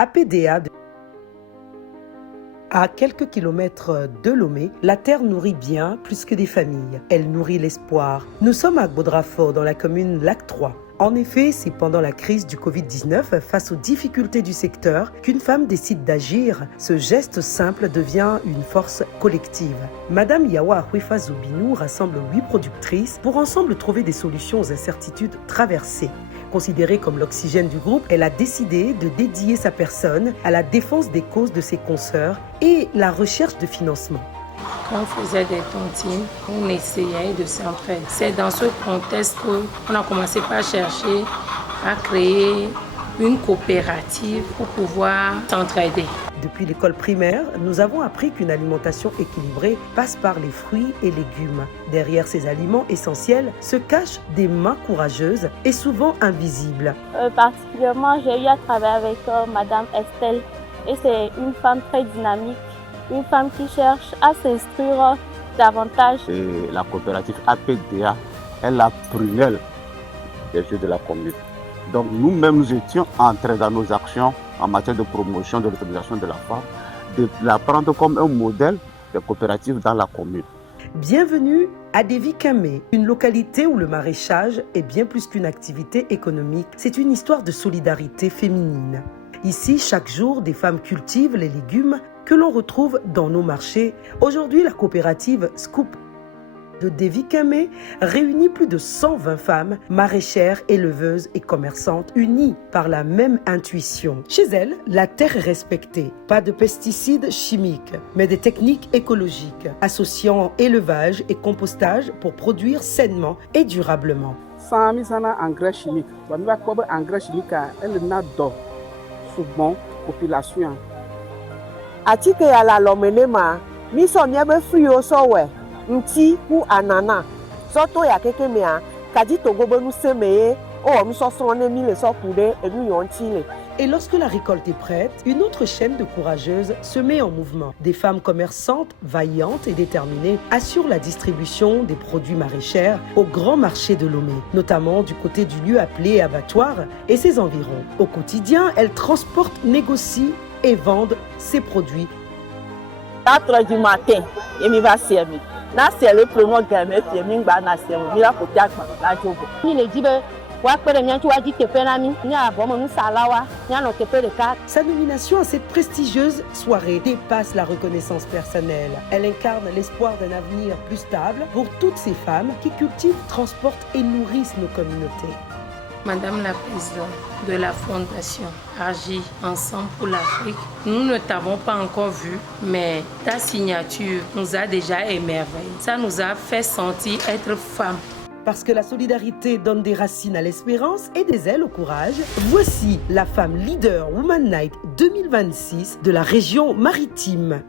APDA. À quelques kilomètres de Lomé, la terre nourrit bien plus que des familles. Elle nourrit l'espoir. Nous sommes à Gbodrafort, dans la commune Lac 3. En effet, c'est pendant la crise du Covid-19, face aux difficultés du secteur, qu'une femme décide d'agir. Ce geste simple devient une force collective. Madame Yawa Huifa Zoubinou rassemble 8 productrices pour ensemble trouver des solutions aux incertitudes traversées. Considérée comme l'oxygène du groupe, elle a décidé de dédier sa personne à la défense des causes de ses consoeurs et la recherche de financement. Quand on faisait des tontines, on essayait de s'entraider. C'est dans ce contexte qu'on a commencé par chercher à créer une coopérative pour pouvoir s'entraider. Depuis l'école primaire, nous avons appris qu'une alimentation équilibrée passe par les fruits et légumes. Derrière ces aliments essentiels se cachent des mains courageuses et souvent invisibles. Particulièrement, j'ai eu à travailler avec Madame Estelle et c'est une femme très dynamique, une femme qui cherche à s'instruire davantage. Et la coopérative APDA est la prunelle des jeux de la commune. Donc nous-mêmes, nous étions entrés dans nos actions en matière de promotion de l'autonomisation de la femme, de la prendre comme un modèle de coopérative dans la commune. Bienvenue à Devikame, une localité où le maraîchage est bien plus qu'une activité économique. C'est une histoire de solidarité féminine. Ici, chaque jour, des femmes cultivent les légumes que l'on retrouve dans nos marchés. Aujourd'hui, la coopérative Scoop de Devikame réunit plus de 120 femmes, maraîchères, éleveuses et commerçantes, unies par la même intuition. Chez elles, la terre est respectée. Pas de pesticides chimiques, mais des techniques écologiques, associant élevage et compostage pour produire sainement et durablement. Sans mise en engrais chimique, engrais chimique, elle n'a d'eau, souvent population. Atike ya la lomenema, miso nyebe frio sowe. Nti ou anana soto ya keke mea kadi togobo nous semeye o mi so sone mi le so kude et nous yontile. Et lorsque la récolte est prête, une autre chaîne de courageuses se met en mouvement. Des femmes commerçantes, vaillantes et déterminées assurent la distribution des produits maraîchers au grand marché de Lomé, notamment du côté du lieu appelé abattoir et ses environs. Au quotidien, elles transportent, négocient et vendent ces produits. 4 heures du matin, et mi va servir. Na c'est le premier gamin qui mingba na c'est mi la côté la jogo. Mi le dit wa pere mi antu wa dit tepe na mi ni abomo mi salawa ni ano tepe de ka. Sa nomination à cette prestigieuse soirée dépasse la reconnaissance personnelle. Elle incarne l'espoir d'un avenir plus stable pour toutes ces femmes qui cultivent, transportent et nourrissent nos communautés. Madame la présidente de la Fondation Agir Ensemble pour l'Afrique, nous ne t'avons pas encore vu, mais ta signature nous a déjà émerveillés. Ça nous a fait sentir être femmes. Parce que la solidarité donne des racines à l'espérance et des ailes au courage, voici la femme leader Woman Night 2026 de la région maritime.